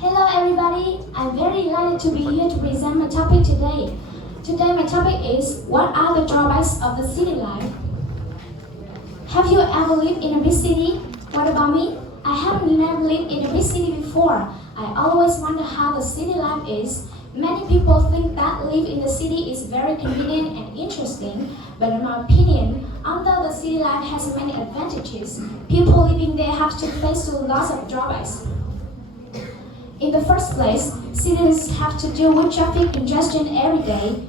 Hello everybody, I'm very delighted to be here to present my topic today. Today my topic is, what are the drawbacks of the city life? Have you ever lived in a big city? What about me? I haven't never lived in a big city before. I always wonder how the city life is. Many people think that life in the city is very convenient and interesting, but in my opinion, although the city life has many advantages, people living there have to face lots of drawbacks. In the first place, cities have to deal with traffic congestion every day.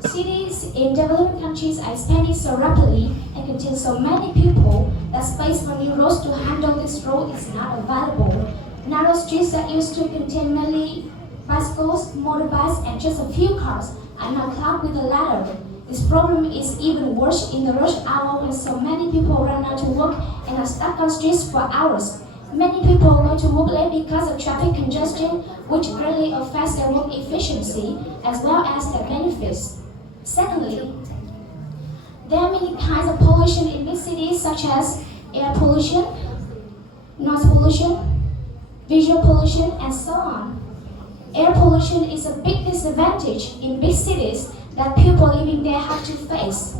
Cities in developing countries are expanding so rapidly and contain so many people that space for new roads to handle this road is not available. Narrow streets that used to contain mainly bicycles, motorbikes, and just a few cars are now clogged with a ladder. This problem is even worse in the rush hour when so many people run out to work and are stuck on streets for hours. Many people go to work late because of traffic congestion, which greatly affects their work efficiency as well as their benefits. Secondly, there are many kinds of pollution in big cities such as air pollution, noise pollution, visual pollution, and so on. Air pollution is a big disadvantage in big cities that people living there have to face.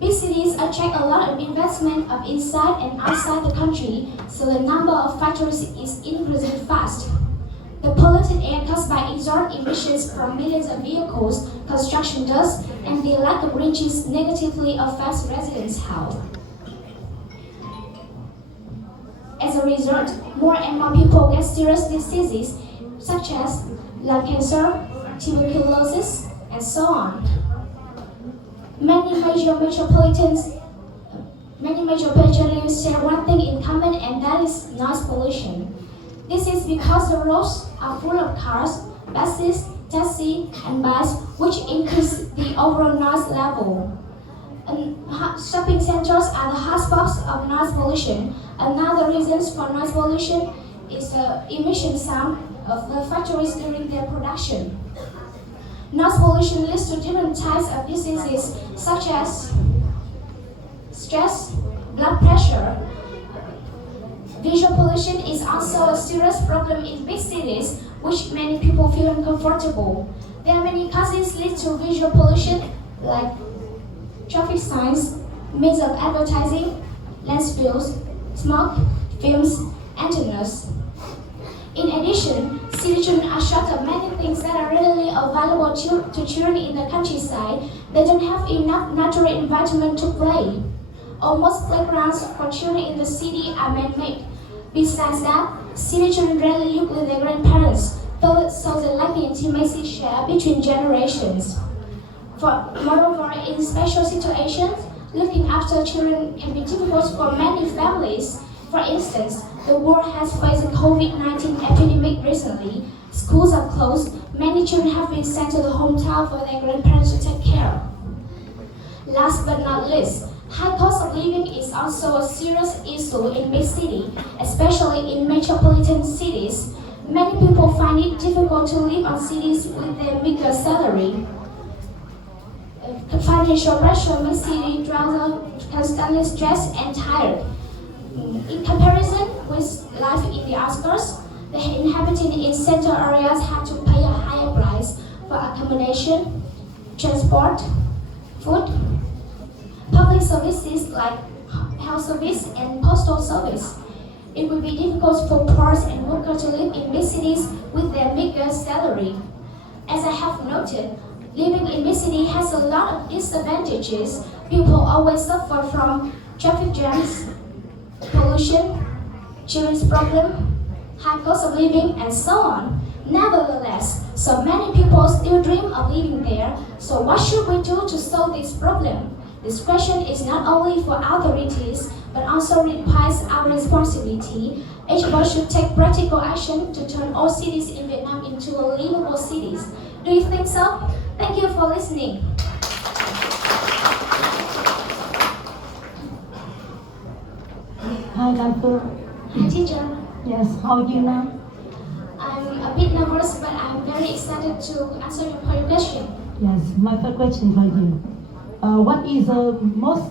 Big cities attract a lot of investment of inside and outside the country, so the number of factories is increasing fast. The polluted air caused by exhaust emissions from millions of vehicles, construction dust, and the lack of bridges negatively affects residents' health. As a result, more and more people get serious diseases such as lung cancer, tuberculosis, and so on. Many major metropolitans share one thing in common, and that is noise pollution. This is because the roads are full of cars, buses, taxis, and bikes, which increase the overall noise level. And shopping centers are the hotspots of noise pollution. Another reason for noise pollution is the emission sound of the factories during their production. Noise pollution leads to different types of diseases such as stress, blood pressure. Visual pollution is also a serious problem in big cities, which many people feel uncomfortable. There are many causes lead to visual pollution, like traffic signs, means of advertising, landfills, smoke, films, antennas. In addition, city children are short of many things that are readily available to children in the countryside. They don't have enough natural environment to play. Almost playgrounds for children in the city are man-made. Besides that, city children rarely live with their grandparents, so they lack the intimacy shared between generations. Moreover, in special situations, looking after children can be difficult for many families. For instance, the world has faced a COVID-19 epidemic recently. Schools are closed. Many children have been sent to the hometown for their grandparents to take care. Last but not least, high cost of living is also a serious issue in big cities, especially in metropolitan cities. Many people find it difficult to live on cities with their meager salary. Financial pressure makes city dwellers constantly stressed and tired. In comparison with life in the outskirts, the inhabitants in center areas have to pay a higher price for accommodation, transport, food, public services like health service and postal service. It will be difficult for poor and workers to live in big cities with their meager salary. As I have noted, living in big city has a lot of disadvantages. People always suffer from traffic jams, pollution, children's problem, high cost of living, and so on. Nevertheless, so many people still dream of living there. So what should we do to solve this problem? This question is not only for authorities, but also requires our responsibility. Each of us should take practical action to turn all cities in Vietnam into livable cities. Do you think so? Thank you for listening. Hi, Phuong. Hi, teacher. Yes, how are you now? I'm a bit nervous, but I'm very excited to answer your question. Yes, my first question for you. What is the most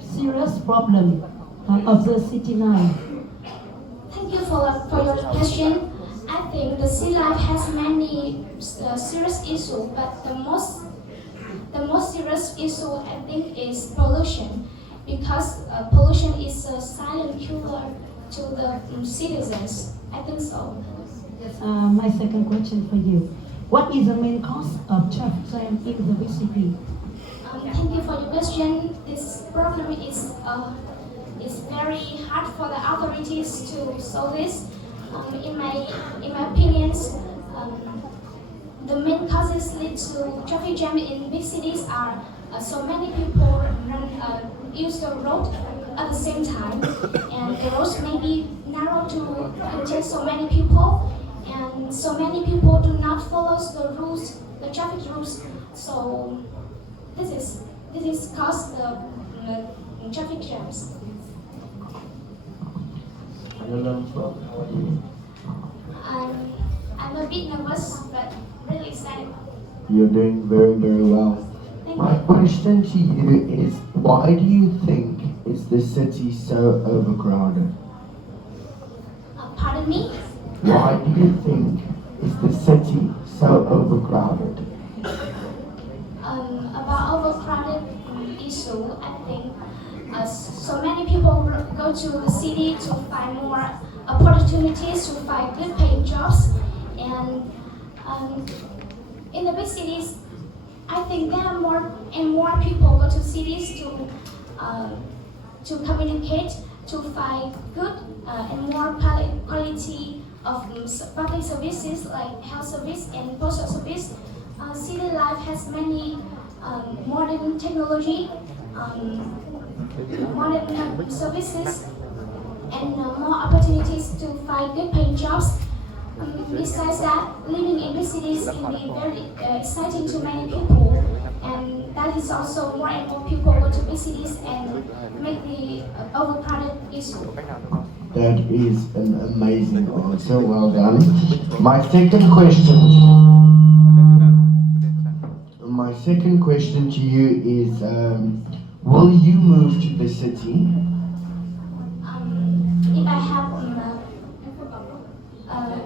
serious problem of the city life? Thank you you for your question. I think the city life has many serious issues, but the most serious issue I think is pollution, because pollution is a silent killer to the citizens. I think so. My second question for you. What is the main cause of traffic jam in the big city? Thank you for your question. This problem is very hard for the authorities to solve this. In my opinions, the main causes lead to traffic jam in big cities are so many people use the road at the same time, and the roads may be narrow to contain so many people, and so many people do not follow the rules, the traffic rules. So this is cause the traffic jams. I'm a bit nervous, but really excited. You're doing very, very well. Thank My you. question to you is, why do you think is the city so overcrowded? Pardon me? Why do you think is the city so overcrowded? About overcrowded issue, I think so many people go to the city to find more opportunities, to find good paying jobs, and in the big cities, I think there are more and more people go to cities to communicate, to find good and more quality of public services like health service and postal service. City life has many modern technology, modern services, and more opportunities to find good paying jobs. Besides that, living in big cities can be very exciting to many people, and that is also more and more people go to big cities and make the overcrowded issue. That is an amazing answer. Well done. My second question to you is, will you move to the city? If I have,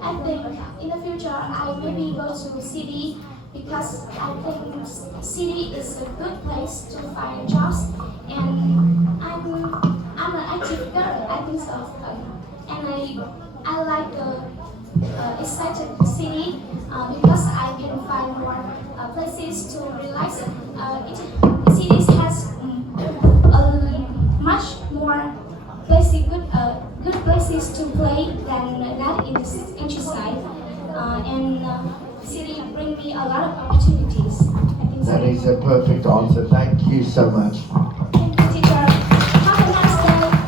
I think in the future I maybe go to city, because I think city is a good place to find jobs, and I'm an active girl. I think so, and I like the excited city because I can find more places to relax. Cities has much more places, good places to play than that in the countryside, and city bring me a lot of opportunities. I think so. That is a perfect answer. Thank you so much.